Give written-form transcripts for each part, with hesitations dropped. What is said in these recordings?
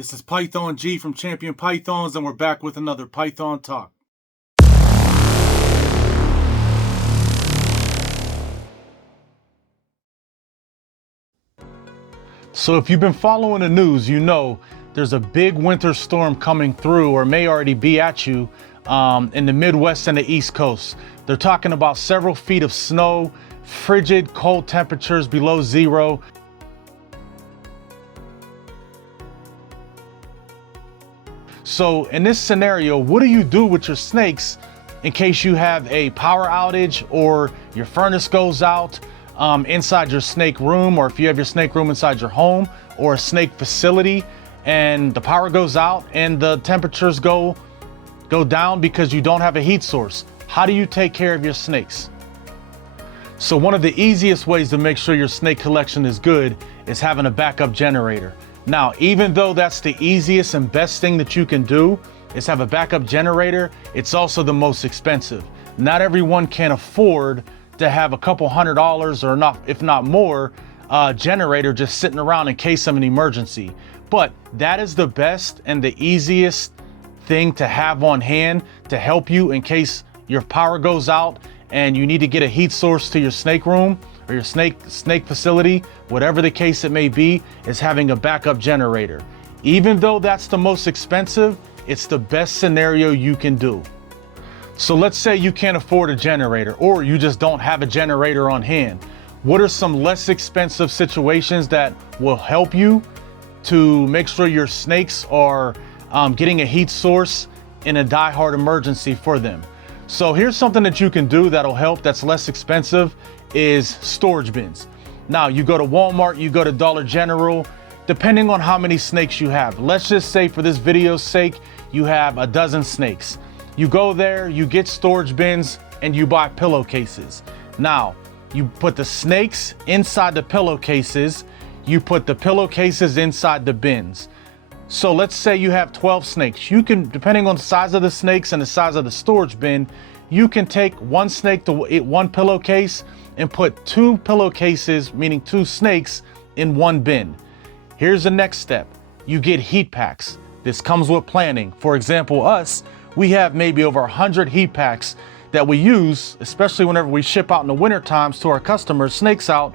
This is Python G from Champion Pythons, and we're back with another Python Talk. So if you've been following the news, you know there's a big winter storm coming through, or may already be at you, in the Midwest and the East Coast. They're talking about several feet of snow, frigid cold temperatures below zero. So in this scenario, what do you do with your snakes in case you have a power outage or your furnace goes out inside your snake room, or if you have your snake room inside your home or a snake facility and the power goes out and the temperatures go down because you don't have a heat source? How do you take care of your snakes? So one of the easiest ways to make sure your snake collection is good is having a backup generator. Now, even though that's the easiest and best thing that you can do is have a backup generator, it's also the most expensive. Not everyone can afford to have a couple $100 or not, if not more, generator just sitting around in case of an emergency. But that is the best and the easiest thing to have on hand to help you in case your power goes out and you need to get a heat source to your snake room or your snake facility, whatever the case it may be, is having a backup generator. Even though that's the most expensive, it's the best scenario you can do. So let's say you can't afford a generator, or you just don't have a generator on hand. What are some less expensive situations that will help you to make sure your snakes are getting a heat source in a die-hard emergency for them? So here's something that you can do that'll help, that's less expensive, is storage bins. Now, you go to Walmart, you go to Dollar General, depending on how many snakes you have. Let's just say for this video's sake, you have a dozen snakes. You go there, you get storage bins, and you buy pillowcases. Now, you put the snakes inside the pillowcases, you put the pillowcases inside the bins. So let's say you have 12 snakes. You can, depending on the size of the snakes and the size of the storage bin, you can take one snake to one pillowcase and put two pillowcases, meaning two snakes, in one bin. Here's the next step. You get heat packs. This comes with planning. For example, us, we have maybe over 100 heat packs that we use, especially whenever we ship out in the winter times to our customers, snakes out,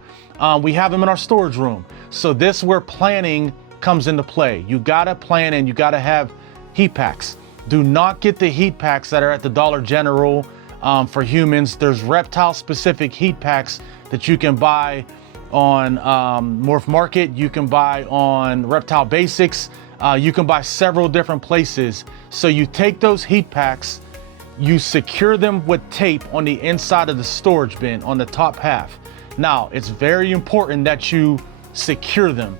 we have them in our storage room. So this is where planning comes into play. You gotta plan and you gotta have heat packs. Do not get the heat packs that are at the Dollar General for humans. There's reptile specific heat packs that you can buy on Morph Market. You can buy on Reptile Basics. You can buy several different places. So you take those heat packs, you secure them with tape on the inside of the storage bin on the top half. Now, it's very important that you secure them.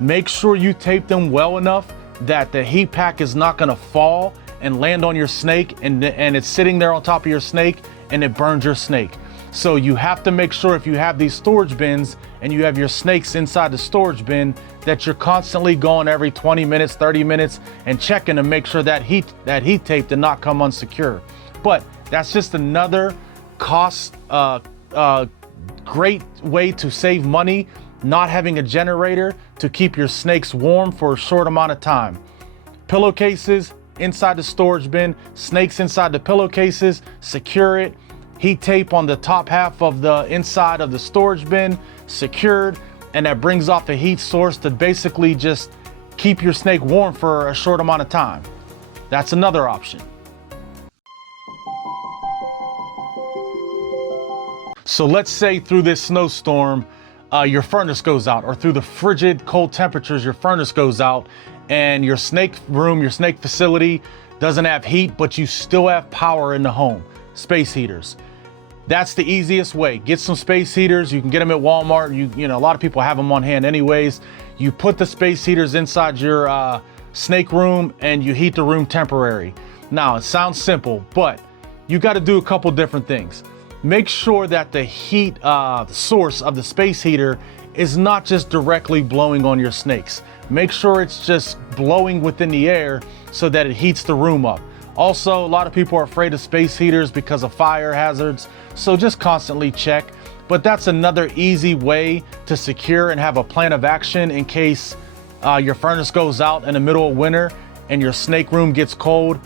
Make sure you tape them well enough that the heat pack is not gonna fall and land on your snake and it's sitting there on top of your snake and it burns your snake. So you have to make sure, if you have these storage bins and you have your snakes inside the storage bin, that you're constantly going every 20 minutes, 30 minutes and checking to make sure that heat tape did not come unsecure. But that's just another great way to save money, not having a generator to keep your snakes warm for a short amount of time. Pillowcases inside the storage bin, snakes inside the pillowcases, secure it, heat tape on the top half of the inside of the storage bin, secured, and that brings off a heat source to basically just keep your snake warm for a short amount of time. That's another option. So let's say through this snowstorm, your furnace goes out, or through the frigid cold temperatures, your furnace goes out and your snake room, your snake facility doesn't have heat, but you still have power in the home. Space heaters. That's the easiest way. Get some space heaters. You can get them at Walmart. You know, a lot of people have them on hand anyways. You put the space heaters inside your snake room and you heat the room temporary. Now, it sounds simple, but you got to do a couple different things. Make sure that the heat source of the space heater is not just directly blowing on your snakes. Make sure it's just blowing within the air so that it heats the room up. Also, a lot of people are afraid of space heaters because of fire hazards, so just constantly check. But that's another easy way to secure and have a plan of action in case your furnace goes out in the middle of winter and your snake room gets cold,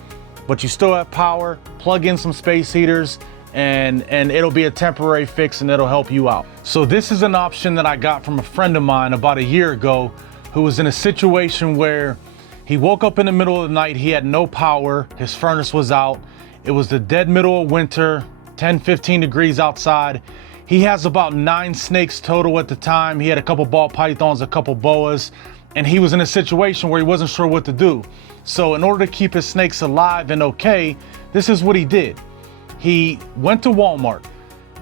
but you still have power, plug in some space heaters and it'll be a temporary fix and it'll help you out. So this is an option that I got from a friend of mine about a year ago who was in a situation where he woke up in the middle of the night, he had no power, his furnace was out, it was the dead middle of winter, 10-15 degrees outside. He has about 9 snakes total at the time. He had a couple ball pythons, a couple boas, and he was in a situation where he wasn't sure what to do. So in order to keep his snakes alive and okay, this is what he did. He went to Walmart.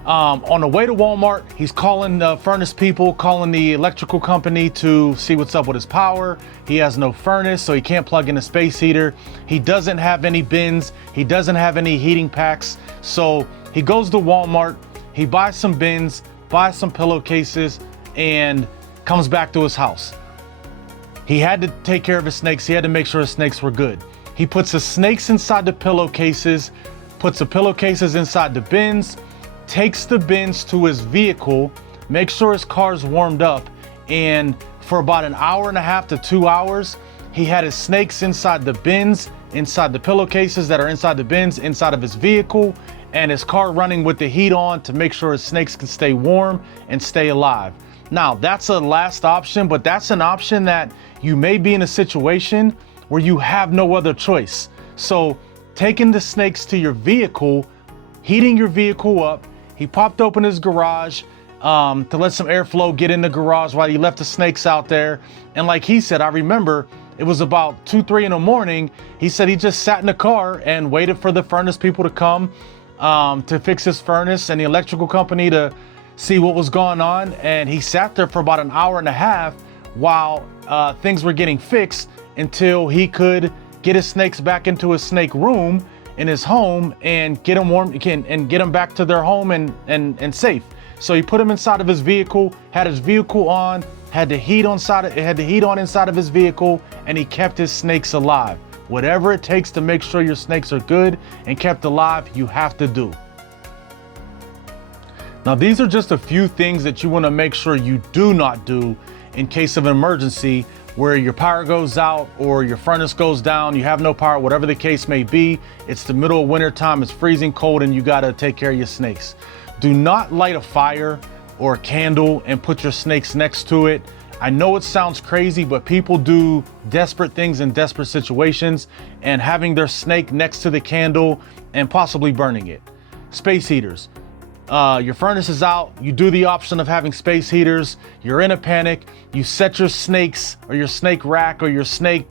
On the way to Walmart, he's calling the furnace people, calling the electrical company to see what's up with his power. He has no furnace, so he can't plug in a space heater. He doesn't have any bins. He doesn't have any heating packs. So he goes to Walmart, he buys some bins, buys some pillowcases, and comes back to his house. He had to take care of his snakes. He had to make sure his snakes were good. He puts the snakes inside the pillowcases, puts the pillowcases inside the bins, takes the bins to his vehicle, makes sure his car's warmed up, and for about an hour and a half to 2 hours, he had his snakes inside the bins, inside the pillowcases that are inside the bins, inside of his vehicle, and his car running with the heat on to make sure his snakes can stay warm and stay alive. Now, that's a last option, but that's an option that you may be in a situation where you have no other choice. So taking the snakes to your vehicle, heating your vehicle up, he popped open his garage to let some airflow get in the garage while he left the snakes out there. And like he said, I remember it was about 2-3 in the morning. He said he just sat in the car and waited for the furnace people to come to fix his furnace and the electrical company to see what was going on. And he sat there for about an hour and a half while things were getting fixed until he could get his snakes back into his snake room in his home and get them warm and get them back to their home and safe. So he put them inside of his vehicle, had his vehicle on, had the heat on inside of his vehicle, and he kept his snakes alive. Whatever it takes to make sure your snakes are good and kept alive, you have to do. Now, these are just a few things that you want to make sure you do not do in case of an emergency where your power goes out or your furnace goes down, you have no power, whatever the case may be. It's the middle of winter time, it's freezing cold, and you got to take care of your snakes. Do not light a fire or a candle and put your snakes next to it. I know it sounds crazy, but people do desperate things in desperate situations, and having their snake next to the candle and possibly burning it. Space heaters. Your furnace is out, you do the option of having space heaters, you're in a panic, you set your snakes or your snake rack or your snake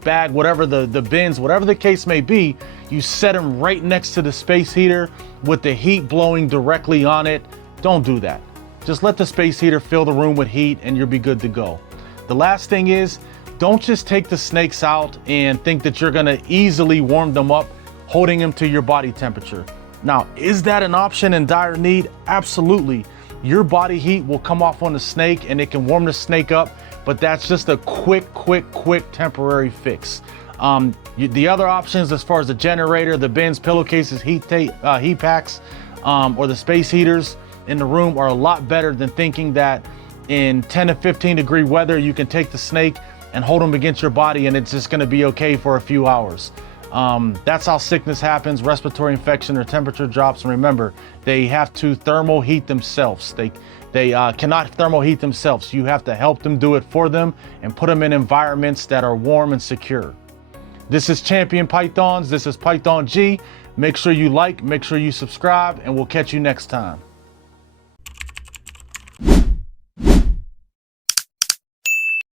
bag, whatever the bins, whatever the case may be, you set them right next to the space heater with the heat blowing directly on it. Don't do that. Just let the space heater fill the room with heat and you'll be good to go. The last thing is, don't just take the snakes out and think that you're gonna easily warm them up, holding them to your body temperature. Now, is that an option in dire need? Absolutely. Your body heat will come off on the snake and it can warm the snake up, but that's just a quick temporary fix. The other options as far as the generator, the bins, pillowcases, heat packs, or the space heaters in the room are a lot better than thinking that in 10 to 15 degree weather, you can take the snake and hold them against your body and it's just gonna be okay for a few hours. That's how sickness happens, respiratory infection or temperature drops. And remember, they have to thermal heat themselves. They cannot thermal heat themselves. You have to help them do it for them and put them in environments that are warm and secure. This is Champion Pythons. This is Python G. Make sure you like, make sure you subscribe, and we'll catch you next time.